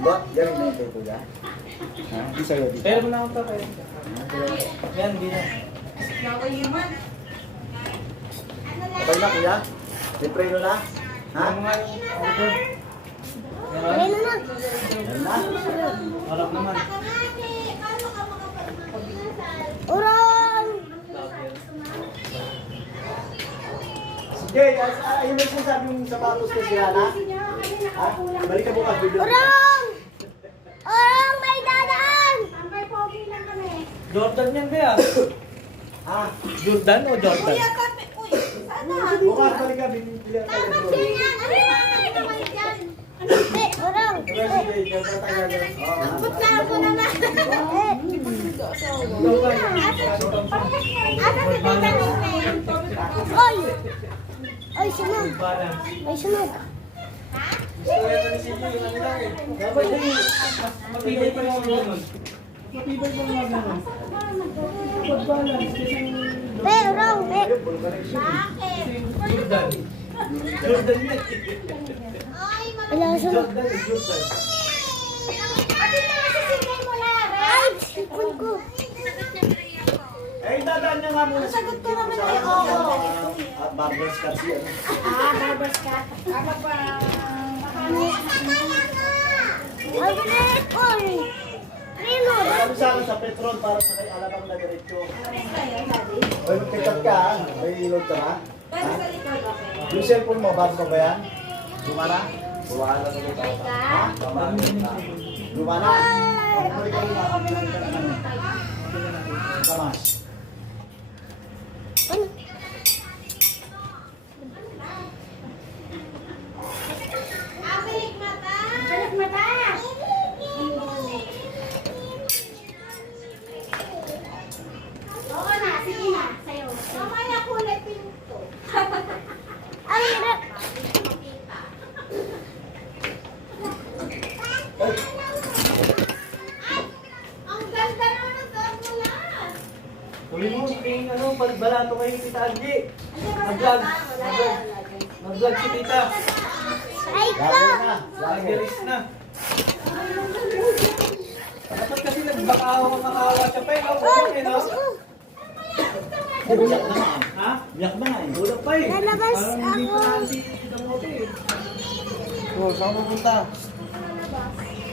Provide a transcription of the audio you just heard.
Ba? Yan na ito ko dyan. Ha? Di sa'yo dito. Pero mo na ako pa. Yan, hindi na. Okay na kuya? May preno na? Ha? Ano nga yung order? Ayun na. Yan na? Harap naman. Urong! Sige, ayun na sinasabi yung sapatos ko sila na. Ha? Balik ka bukas. Video. Urong! Urong! May dadaan! Jordan yan kaya? Ha? Jordan o Jordan? Bukas balik ka. Bibili ka. Urong! Sige, sige. Ang putla ko naman! Oy! Oy, sunog! Oy, sunog! Dapat din. Matibay pa yung mga nun. Matibay pa yung mga nun. Dapat balance. Be, urong! Be! Jordan. Jordan yan. Wala, sunog! Jordan is Jordan. Ay! Sipon ko! Eh, dadaan niya nga muna. Sagot ko naman ay oo. At barbers kasi yan. Barbers ka. Ay, bilis! Oy! Primo! Sabi sa akin sa petrol para sa kay Alabang na diretso. Oy, mag-pick up ka ha? May load ka ha? Yung cellphone mo, bago ba yan? Lumana? Buwahan lang ulit ako. Ha? Lumana? Balik ka muna. Kamas. Ano? Balik mata! Balik mata! Oo na, sige na, sa'yo. Mamaya kulay pinto. Ay, hirap. Ay, Ang ganda naman ng dog mo na. Huli mo, yung ano, balato kayo ni Tita Algie. Mag-vlog. Mag-vlog si Tita. Ay, lagi na. Lageris na. Dapat kasi nagbakawa siya pa eh. Okay, no? Biyak na nga. Ha? Biyak na nga eh. Bulak pa eh. Lalabas Parang hindi ako. pa natin damote eh. Oh, saan pupunta?